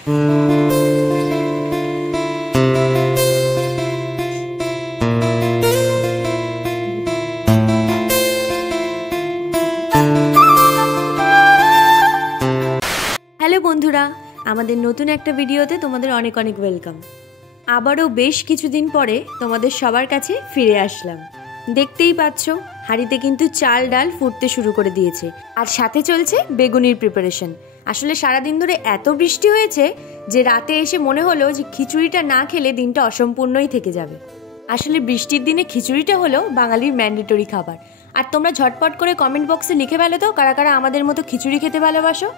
Hello বন্ধুরা, আমাদের নতুন একটা ভিডিওতে তোমাদের অনেক অনেক ওয়েলকাম। আবারও বেশ কিছুদিন পরে তোমাদের সবার কাছে ফিরে আসলাম। দেখতেই পাচ্ছ হাঁড়িতে কিন্তু চাল ডাল ফুটতে শুরু করে দিয়েছে, আর সাথে চলছে বেগুনির প্রিপারেশন। আসলে সারাদিন ধরে এত বৃষ্টি হয়েছে যে রাতে এসে মনে হলো যে খিচুড়িটা না খেলে দিনটা অসম্পূর্ণই থেকে যাবে। আসলে বৃষ্টির দিনে খিচুড়িটা হলো বাঙালির ম্যান্ডেটরি খাবার। আর তোমরা ঝটপট করে কমেন্ট বক্সে লিখে ফেলো তো কারা কারা আমাদের মতো খিচুড়ি খেতে ভালোবাসো।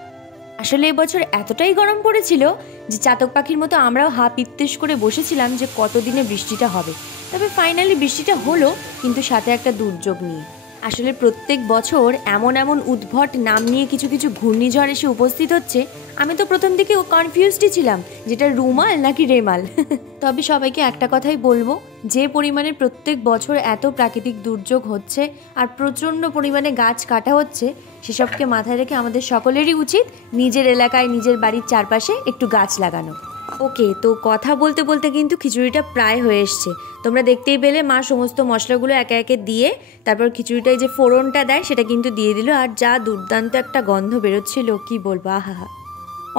আসলে এবছর এতটাই গরম পড়েছিল যে চাতক পাখির মতো আমরাও হা পিত্তেশ করে বসেছিলাম যে কতদিনে বৃষ্টিটা হবে। তবে ফাইনালি বৃষ্টিটা হলো, কিন্তু সাথে একটা দুর্যোগ নিয়ে। আসলে প্রত্যেক বছর এমন এমন উদ্ভট নাম নিয়ে কিছু কিছু ঘূর্ণিঝড় এসে উপস্থিত হচ্ছে। আমি তো প্রথম দিকে কনফিউজডই ছিলাম যেটা রুমাল নাকি রেমাল। তবে সবাইকে একটা কথাই বলবো, যে পরিমাণে প্রত্যেক বছর এত প্রাকৃতিক দুর্যোগ হচ্ছে আর প্রচণ্ড পরিমাণে গাছ কাটা হচ্ছে, সেসবকে মাথায় রেখে আমাদের সকলেরই উচিত নিজের এলাকায় নিজের বাড়ির চারপাশে একটু গাছ লাগানো। ওকে, তো কথা বলতে বলতে কিন্তু খিচুড়িটা প্রায় হয়ে এসছে। তোমরা দেখতেই পেলে মা সমস্ত মশলাগুলো একে একে দিয়ে তারপর খিচুড়িটায় যে ফোড়নটা দেয় সেটা কিন্তু দিয়ে দিল। আর যা দুর্দান্ত একটা গন্ধ বেরোচ্ছিল কি বলবো, আহা।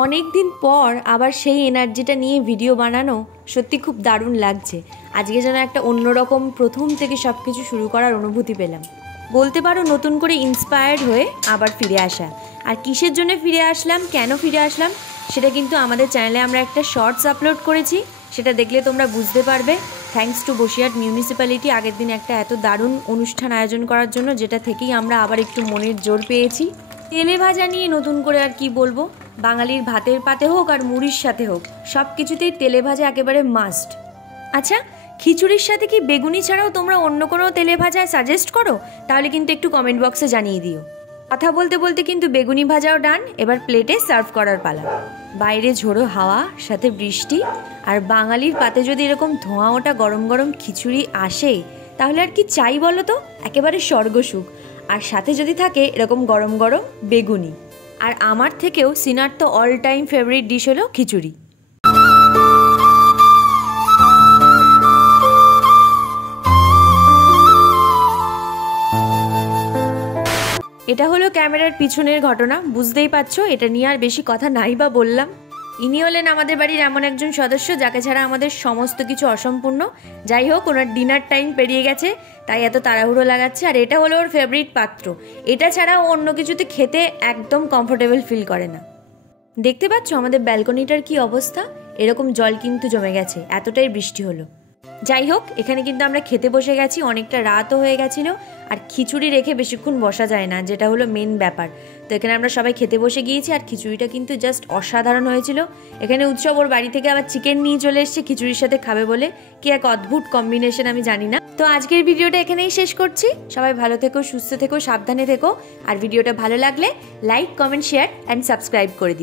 অনেক দিন পর আবার সেই এনার্জিটা নিয়ে ভিডিও বানানো সত্যি খুব দারুণ লাগছে। আজকে যেন একটা অন্যরকম প্রথম থেকে সব কিছু শুরু করার অনুভূতি পেলাম। বলতে পারো নতুন করে ইন্সপায়ার্ড হয়ে আবার ফিরে আসা। আর কিসের জন্য ফিরে আসলাম, কেন ফিরে আসলাম, সেটা কিন্তু আমাদের চ্যানেলে আমরা একটা শর্টস আপলোড করেছি, সেটা দেখলে তোমরা বুঝতে পারবে। থ্যাঙ্কস টু বসিরহাট মিউনিসিপ্যালিটি আগের দিন একটা এত দারুণ অনুষ্ঠান আয়োজন করার জন্য, যেটা থেকেই আমরা আবার একটু মনের জোর পেয়েছি। তেলে ভাজা নিয়ে নতুন করে আর কি বলবো, বাঙালির ভাতের পাতে হোক আর মুড়ির সাথে হোক, সব কিছুতেই তেলে ভাজা একেবারে মাস্ট। আচ্ছা, খিচুড়ির সাথে কি বেগুনি ছাড়াও তোমরা অন্য কোনো তেলে ভাজা সাজেস্ট করো? তাহলে কিন্তু একটু কমেন্ট বক্সে জানিয়ে দিও। কথা বলতে বলতে কিন্তু বেগুনি ভাজাও ডান, এবার প্লেটে সার্ভ করার পালা। বাইরে ঝোড়ো হাওয়া, সাথে বৃষ্টি, আর বাঙালির পাতে যদি এরকম ধোঁয়া ওঠা গরম গরম খিচুড়ি আসে, তাহলে আর কি চাই বলো তো, একেবারে স্বর্গসুখ। আর সাথে যদি থাকে এরকম গরম গরম বেগুনি। আর আমার থেকেও সিনার তো অল টাইম ফেভারিট ডিশ হলো খিচুড়ি। এটা হলো ক্যামেরার পিছনের ঘটনা, বুঝতেই পারছো। এটা নিয়ে আর বেশি কথা নাই বা বললাম। ইনি হলেন আমাদের বাড়ির এমন একজন সদস্য যাকে ছাড়া আমাদের সমস্ত কিছু অসম্পূর্ণ। যাই হোক, ওনার ডিনার টাইম পেরিয়ে গেছে, তাই এত তাড়াহুড়ো লাগাচ্ছে। আর এটা হলো ওর ফেভারিট পাত্র, এটা ছাড়া ও অন্য কিছুতে খেতে একদম কমফোর্টেবল ফিল করে না। দেখতে পাচ্ছ আমাদের ব্যালকনিটার কি অবস্থা, এরকম জল কিন্তু জমে গেছে, এতটাই বৃষ্টি হলো। যাই হোক, এখানে কিন্তু আমরা খেতে বসে গেছি, অনেকটা রাতও হয়ে গেছিলো। আর খিচুড়ি রেখে বেশিক্ষণ বসা যায় না, যেটা হলো মেন ব্যাপার। তো এখানে আমরা সবাই খেতে বসে গিয়েছি, আর খিচুড়িটা কিন্তু জাস্ট অসাধারণ হয়েছিল। এখানে উৎসব ওর বাড়ি থেকে আবার চিকেন নিয়ে চলে এসছে খিচুড়ির সাথে খাবে বলে, কি এক অদ্ভুত কম্বিনেশন আমি জানি না। তো আজকের ভিডিওটা এখানেই শেষ করছি। সবাই ভালো থেকো, সুস্থ থেকো, সাবধানে থেকো। আর ভিডিওটা ভালো লাগলে like, comment, share and subscribe করে দিও।